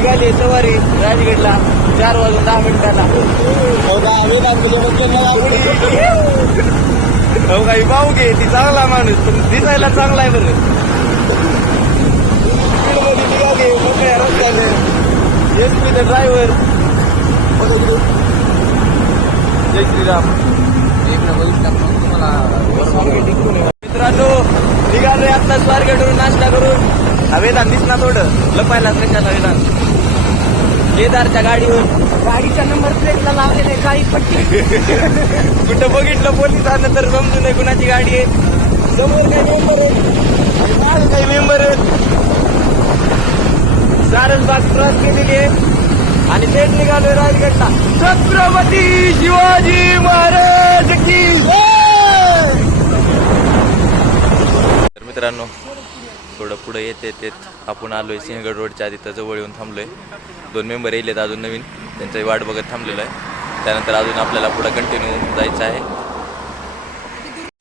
निघाली सवारी राजगडला 4:10 हो काही पाहू घे ती चांगला माणूस पण दिसायला चांगला आहे बरं. स्पीडमध्ये निघाले मोकळ्या रस्त्याने. SP the driver. जय श्रीराम. मित्रांनो निघालोय आता स्वारगेटवरून नाश्ता करून. वेदांत दिसला थोडं लपायला कशाला वेदांत केदारच्या गाडीवर. गाडीचा नंबर प्लेटला लावलेले काही पट्टी. कुठं बघितलं पोलिसांना तर समजू नये कुणाची गाडी आहे. समोर काही मेंबर आहे मागे काही मेंबर आहेत. सारसबाग क्रॉस केलेली आहे आणि थेट निघालोय राजगडला. छत्रपती शिवाजी महाराज की जय. तर मित्रांनो थोडं पुढे येत आपण आलोय सिंहगड रोडच्या तिथं जवळ येऊन थांबलोय. 2 मेंबर येलेत अजून नवीन, त्यांची वाट बघत थांबलेलो आहे. त्यानंतर अजून आपल्याला पुढे कंटिन्यू जायचं आहे.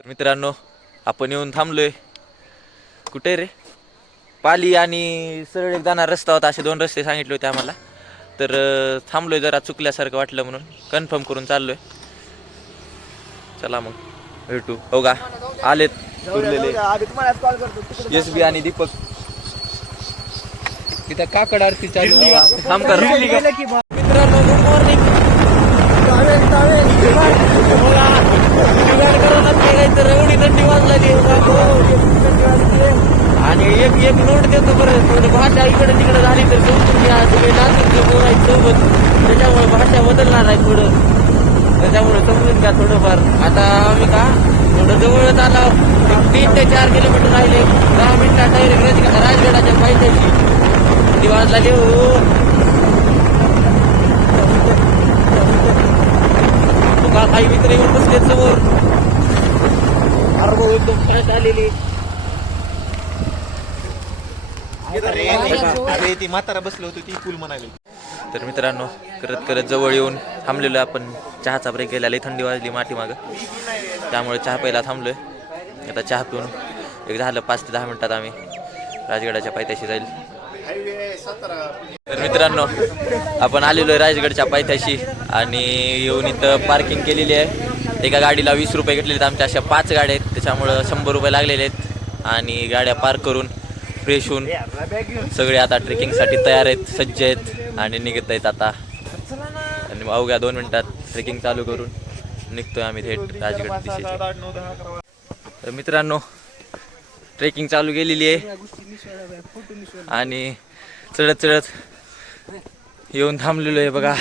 मित्रांनो आपण येऊन थांबलोय कुठे रे, पाली आणि सरळ एक जाणार रस्ता होता. असे 2 रस्ते सांगितले होते आम्हाला. तर थांबलोय जरा चुकल्यासारखं वाटलं म्हणून कन्फर्म करून चाललोय. चला मग भेटू. हो का आलेत उरलेले SB आणि दीपक. तिथं काकड आरती चालू. थांब कर मित्रांनो. Good morning. तर एवढी थंडी वाजली आणि एक नोट देतो बरं. थोडं भाषा इकडे तिकडे झाली तर समजून घ्या. सगळे नागरिक बोलायचं सोबत, त्याच्यामुळे भाषा बदलणार आहे थोडं. त्याच्यामुळे समजून घ्या थोडंफार. आता आम्ही का थोडं जवळच आला. 3 ते 4 किलोमीटर राहिले. 10 मिनिटात डायरेक्ट राजगडाच्या पायथ्याशी. दिवाळला लिहू का काही मित्र येऊन बसले समोर. अरे एकदम फ्रेश आलेली. अरे ती म्हातारा बसलो होतो ती पूल म्हणाली. तर मित्रांनो करत जवळ येऊन थांबलेलो आपण. चहाचा ब्रेक गेला. लई थंडी वाजली माठी मागं, त्यामुळे चहा प्यायला थांबलोय. आता चहा पिऊन एक झालं 5 ते 10 मिनिटात आम्ही राजगडाच्या पायथ्याशी जाईल. तर मित्रांनो आपण आलेलो आहे राजगडच्या पायथ्याशी आणि येऊन इथं पार्किंग केलेली आहे. एका गाडीला 20 रुपये घेतलेले आहेत. आमच्या अशा 5 गाड्या आहेत, त्याच्यामुळं 100 रुपये लागलेले आहेत. आणि गाड्या पार्क करून फ्रेश होऊन सगळे आता ट्रेकिंगसाठी तयार आहेत, सज्ज आहेत आणि निघत आहेत आता. आणि अवघ्या 2 मिनिटात ट्रेकिंग चालू करून निघतोय आम्ही थेट राजगड दिशेने. तर मित्रांनो ट्रेकिंग चालू केलेली आहे आणि चढत येऊन थांबलेलो आहे. बघा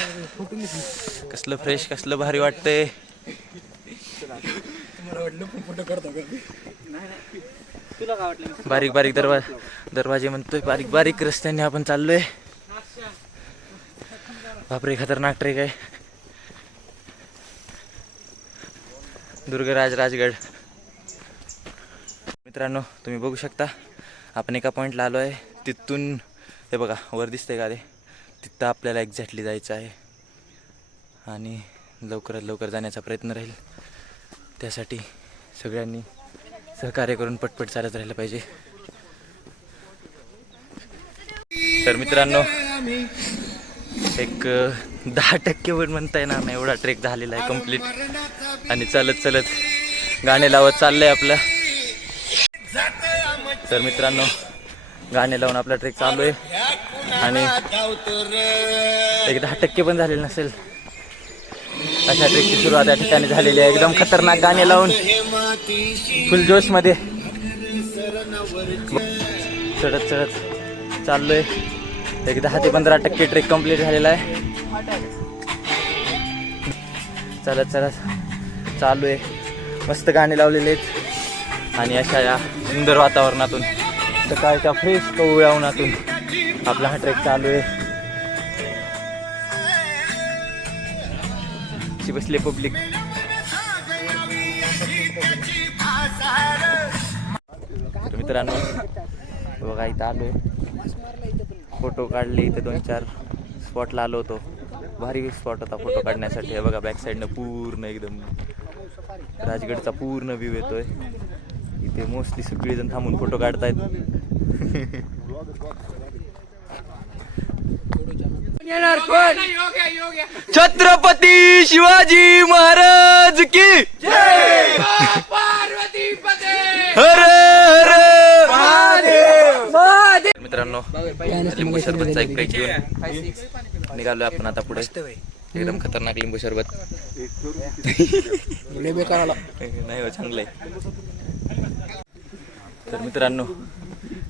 कसलं फ्रेश, कसलं भारी वाटतंय. बारीक बारीक दरवाजे म्हणतोय, बारीक बारीक रस्त्याने आपण चाललोय. बापरे खतरनाक ट्रेक आहे. दुर्गराज राजगड. मित्रांनो तुम्ही बघू शकता आपण एका पॉईंटला आलो आहे. तिथून हे बघा वर दिसतंय का ते, तिथं आपल्याला एक्झॅक्टली जायचं आहे आणि लवकरात लवकर जाण्याचा प्रयत्न राहील. त्यासाठी सगळ्यांनी सहकार्य करून पटपट चालत राहिलं पाहिजे. तर मित्रांनो एक 10% वर म्हणता येणार नाही एवढा ट्रेक झालेला आहे कंप्लीट. आणि चालत गाणे लावत चाललंय आपलं. तर मित्रांनो गाणे लावून आपला ट्रेक चालू आहे आणि एक 10% पण झालेलं नसेल अशा ट्रेकची सुरुवात या ठिकाणी झालेली आहे. एकदम खतरनाक गाणे लावून फुल जोश मध्ये चढत चाललोय. एक 10 ते 15% ट्रेक कंप्लीट झालेला आहे. चलत चालू आहे. मस्त गाणे लावलेले आहेत आणि अशा या सुंदर वातावरणातून सकाळच्या फ्रेश कवळ्या उन्हातून आपला हा ट्रेक चालू आहे. बसले पब्लिक. मित्रांनो बघा इथं आलोय, फोटो काढले. इथं 2-4 स्पॉटला आलो होतो. भारी स्पॉट होता फोटो काढण्यासाठी. हे बघा बॅक साईडनं पूर्ण एकदम राजगडचा पूर्ण व्ह्यू येतोय. इथे मोस्टली सगळेजण थांबून फोटो काढतायत. छत्रपती शिवाजी महाराज की हर हर. मित्रांनो लिंबू सरबतचा एक ब्रेक घेऊन निघालोय आपण आता पुढे. एकदम खतरनाक लिंबू सरबत नाही हो, चांगलं आहे. तर मित्रांनो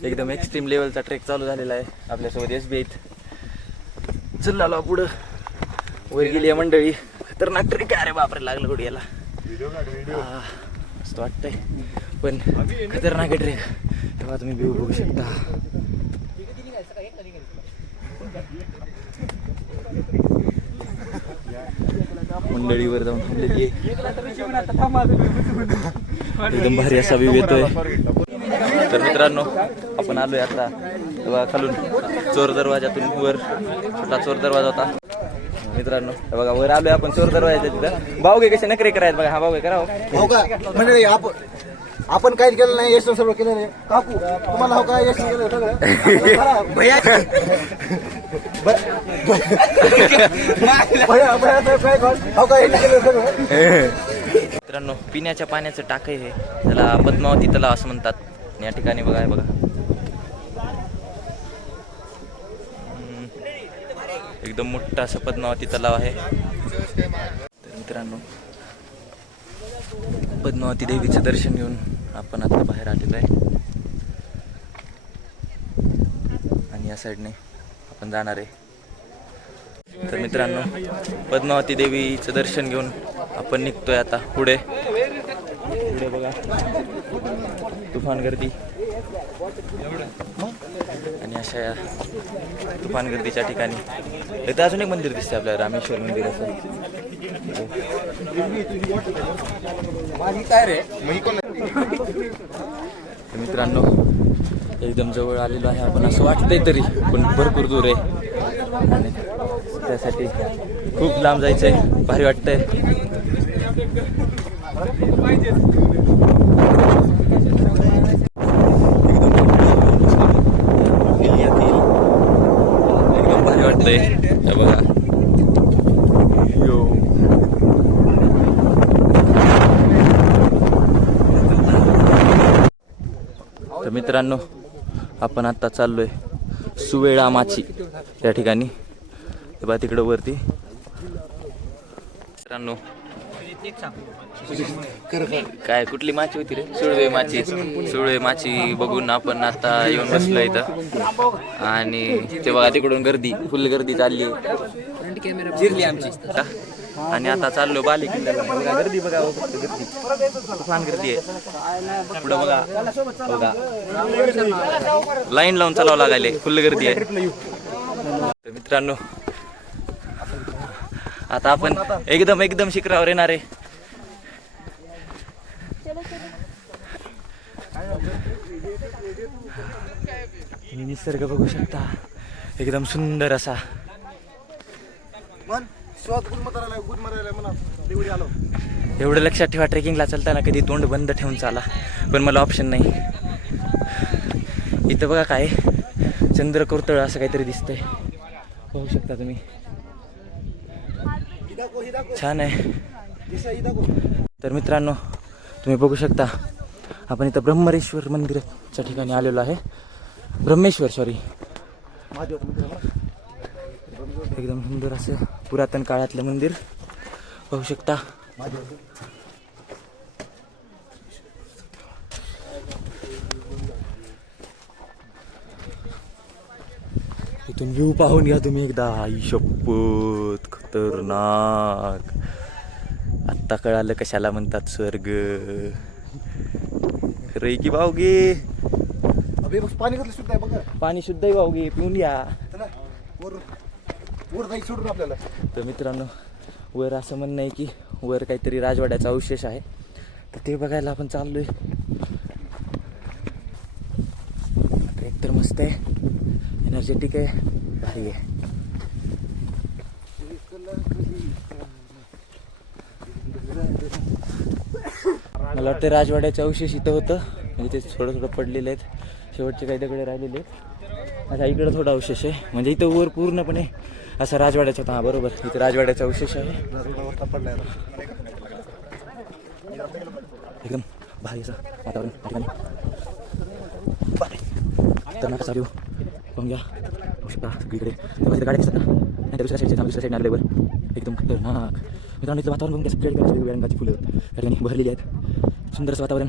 एकदम एक्स्ट्रीम लेवलचा ट्रेक चालू झालेला आहे. आपल्यासोबत SBI चल आलो पुढं. वर गेली आहे मंडळी. खतरनाक ट्रेक आहे. अरे बापरे, लागलं कुठे याला. मस्त वाटतंय पण खतरनाक आहे ट्रेक. तेव्हा तुम्ही व्ह्यू बघू शकता. मंडळीवर जाऊन थांबलेली आहे. एकदम भारी असा व्ह्यू येतोय. तर मित्रांनो आपण आलोय आता तेव्हा खालून चोर दरवाजातून वर छोटा चोर दरवाजा होता. मित्रांनो बघा वर आलोय आपण चोर दरवाजाच्या तिथं. भाऊगे कसे नखरे करायत बघा. हा भाऊगे करावं हो का म्हणजे आपण काहीच केलं नाही. यश सर्व केलं नाही. काकू तुम्हाला हो का यश केलं सगळं मित्रांनो पिण्याच्या पाण्याचं टाक आहे. त्याला पद्मावती तलाव असं म्हणतात. या ठिकाणी बघा बघा एकदम मोठं असं पद्मावती तलाव आहे. तर मित्रांनो पद्मावती देवीचं दर्शन घेऊन आपण आता बाहेर आलेलो आहे आणि या साईडने आपण जाणार आहे. तर मित्रांनो पद्मावती देवीचं दर्शन घेऊन आपण निघतोय आता पुढे. पुढे बघा तुफान गर्दी आणि अशा या तुफान गर्दीच्या ठिकाणी इथं अजून एक मंदिर दिसते आपल्याला, रामेश्वर मंदिर असं. तर मित्रांनो एकदम जवळ आलेलो आहे आपण असं वाटतंय तरी, पण भरपूर दूर आहे आणि त्यासाठी खूप लांब जायचंय. भारी वाटतंय. एकदम भारी वाटतंय. हे बघा तर मित्रांनो आपण आता चाललोय सुवेळा माची त्या ठिकाणी. बघा तिकडं वरती. मित्रांनो काय कुठली माची होती रे? सुळवे माची. सुळवे माची बघून आपण आता येऊन बसलो इथं आणि ते बघा तिकडून गर्दी, फुल गर्दी चालली जिरली आमची. आणि आता चाललो बाली किल्ल्याला. बघा गर्दी बघा, फक्त गर्दी, तुफान गर्दी आहे. पुढं बघा बघा लाईन लावून चालावं लागायले, फुल गर्दी आहे. तर मित्रांनो आता आपण एकदम एकदम शिखरावर येणार आहे. निसर्ग बघू शकता एकदम सुंदर असा. एवढं लक्षात ठेवा, ट्रेकिंगला चालताना कधी तोंड बंद ठेवून चाला, पण मला ऑप्शन नाही. इथं बघा काय चंद्र कोरतळ असं काहीतरी दिसतंय, बघू शकता तुम्ही. छान आहे. तर मित्रांनो तुम्ही बघू शकता आपण इथं ब्रह्मरेश्वर मंदिराच्या ठिकाणी आलेलो आहे. ब्रह्मेश्वर सॉरी. एकदम सुंदर असं पुरातन काळातलं मंदिर बघू शकता. इथून व्ह्यू पाहून घ्या तुम्ही एकदा. आई शपथ खतरनाक. आत्ता कळालं कशाला म्हणतात स्वर्ग. खरंय की भाऊगे. पाणी कसलं शुद्ध आहे बघा. पाणी शुद्ध आहे भाऊगे, पिऊन या. वर जायचं सोडून आपल्याला. तर मित्रांनो वर असं म्हणणं आहे की वर काहीतरी राजवाड्याचा अवशेष आहे, तर ते बघायला आपण चाललोय. ट्रेक तर मस्त आहे, एनर्जेटिक आहे, भारी आहे. मला वाटतं राजवाड्याचे अवशेष इथं होतं, म्हणजे ते थोडं थोडं पडलेले आहेत. शेवटचे काही दगडे राहिलेले आहेत. अच्छा इकडं थोडा अवशेष आहे, म्हणजे इथं वर पूर्णपणे असा राजवाड्याचा होता. हा बरोबर, इथं राजवाड्याचा अवशेष आहे. एकदम भारी असं वातावरण ठिकाणी. तर नका चालू पाहून घ्या, होऊ शकता सगळीकडे गाड्या दिसतात ना, नाही त्या दुसऱ्या साईडने आल्यावर एकदम खतरनाक मित्रांनो. इथलं वातावरण बघून सगळ्या ठिकाणी वेगवेगळ्या रंगाची फुलं त्या ठिकाणी भरलेली आहेत. सुंदर असं वातावरण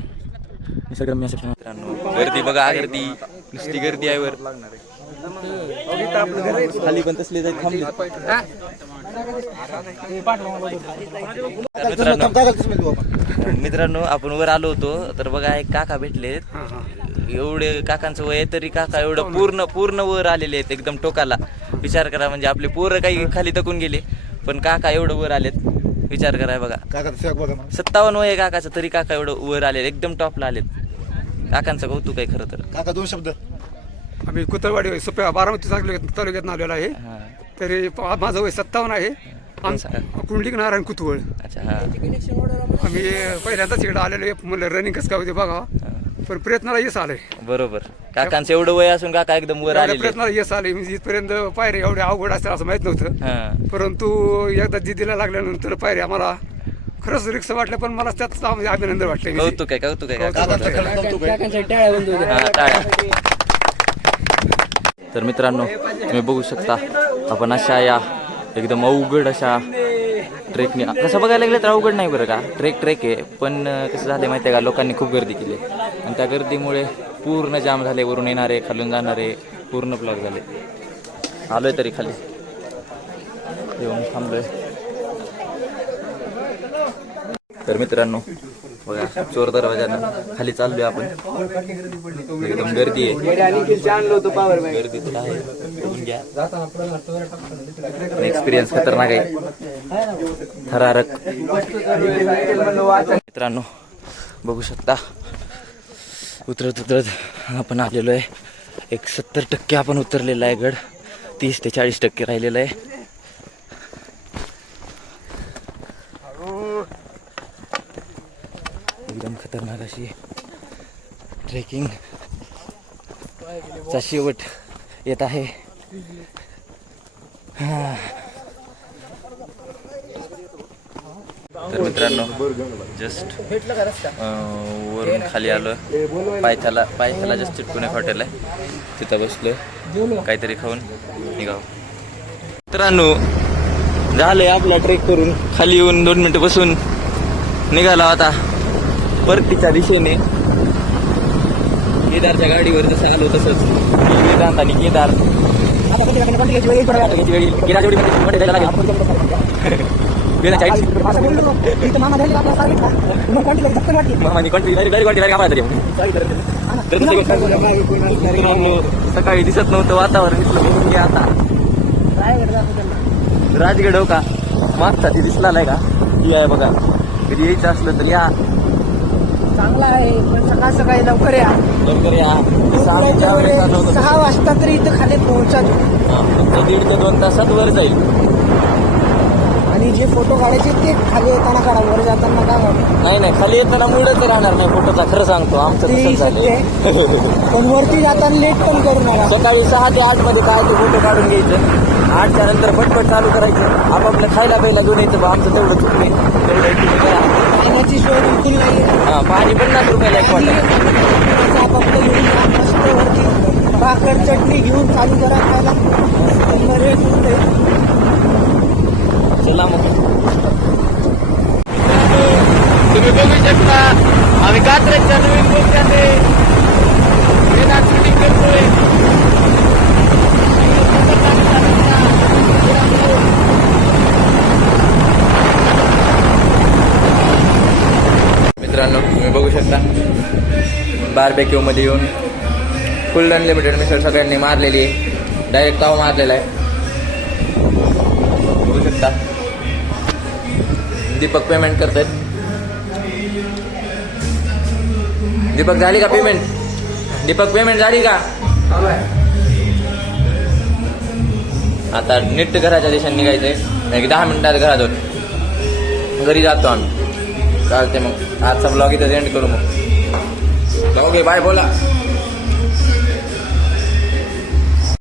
निसर्गरम्य असं. मित्रांनो गर्दी बघा, गर्दी नुसती गर्दी आहे वर. खाली पण तसले जाईल थांबले. मित्रांनो आपण वर आलो होतो तर बघा एक काका भेटलेत. एवढे काकांचं वय आहे तरी काका एवढं पूर्ण वर आलेले आहेत एकदम टोकाला. विचार करा, म्हणजे आपले पोरं काही खाली तकून गेले पण काका एवढं वर आलेत. विचार करा बघा, 57 वय आहे काकाचं तरी काका एवढं वर आले, एकदम टॉपला आलेत. काकांचं कौतुक आहे खरं तर. काका 2 शब्द. आम्ही कुतरवाडी सोप्या बारामती तालुक्यात आलेलो आहे. तरी माझं वय 57 आहे. कुंडलिक नारायण कुतवळ. अच्छा हा. आम्ही पहिल्यांदाच इकडे आलेलो आहे. म्हणलं रनिंग कसं काय होते बघा, पण प्रयत्नाला यश आलंय. बरोबर, काकांचं एवढं वय असून काका एकदम वर आले. प्रयत्नाला यश आले, म्हणजे इथपर्यंत पायरी एवढे अवघड असतील असं माहित नव्हतं. परंतु एकदा जिद्दीला लागल्यानंतर पायरी आम्हाला खरंच रिक्स वाटलं, पण मला त्यात अभिनंदन वाटलं. कौतुक आहे, कौतुक आहे. तर मित्रांनो तुम्ही बघू शकता आपण अशा या एकदम अवघड अशा ट्रेकने, कसं बघायला गेलं तर अवघड नाही बरं का, ट्रेक आहे. पण कसं झालं माहिती आहे का, लोकांनी खूप गर्दी केली आणि त्या गर्दीमुळे पूर्ण जाम झाले. वरून येणारे खालून जाणारे पूर्ण ब्लॉक झाले. आलोय तरी खाली येऊन थांबलोय. तर मित्रांनो बघा चोर दरवाजानं खाली चाललोय आपण. एकदम गर्दी आहे, गर्दी तर आहे. एक्सपिरियन्स खतरनाक आहे, थरारक. मित्रांनो बघू शकता उतरत आपण आलेलो आहे. एक 70% आपण उतरलेला आहे गड, 30 ते 40% राहिलेलं आहे. एकदम खतरनाक अशी ट्रेकिंग चा शेवट येत आहे. तर मित्रांनो जस्ट वरून खाली आलो. पायथ्याला जस्ट चिटकून एक हॉटेल आहे, तिथं बसलोय काहीतरी खाऊन निघाव. मित्रांनो झालंय आपला ट्रेक करून खाली येऊन 2 मिनिटं बसून निघाला आता परतीच्या दिशेने. केदारच्या गाडीवर जसं आलो तसंच वेदांत आणि केदार. सकाळी दिसत नव्हतं वातावरण, आता राजगड हो का मागचा ते दिसला नाही का, ती आहे बघा. कधी यायचं असलं तर या, चांगला आहे. पण सकाळी लवकर या. 6 वाजता तरी इथं खाली पोहोचा. 1.5 ते 2 तासात वर जाईल. आणि जे फोटो काढायचे ते खाली येताना काढा, वर जाताना काय नाही खाली येताना मूडच राहणार नाही फोटोचा. खरं सांगतो आमचं तसंच झालंय. पण वरती जाताना लेट पण करू नका. सकाळी 6 ते 8 मध्ये काय ते फोटो काढून घ्यायचं, 8च्या नंतर पटपट चालू करायचं. आपापलं खायला प्यायला घेऊन यायचं. आमचं तेवढं चुकले. पाण्याची सोय बिलकुल नाही. हा, पाणी 50 रुपयाला एक वाटत. आपापलं घेऊन मस्त वरती भाकर चटणी घेऊन चालू करा खायला. चला मग तुम्ही बघू शकता आम्ही कात्रजच्या नवीन गोष्टीने शूटिंग करतोय. मित्रांनो तुम्ही बघू शकता बार्बेक्यू मध्ये येऊन फुल अनलिमिटेड मिसळ सगळ्यांनी मारलेली आहे. डायरेक्ट ताव मारलेला आहे. बघू शकता दीपक पेमेंट करतात. दीपक झाली का पेमेंट? दीपक पेमेंट झाली का? आता नीट घराच्या दिशेने निघायचंय. एक 10 मिनिटात घरात होत घरी जातो आम्ही. चालते मग आजचा ब्लॉग इथं एंड करू. मग ओके बाय बोला.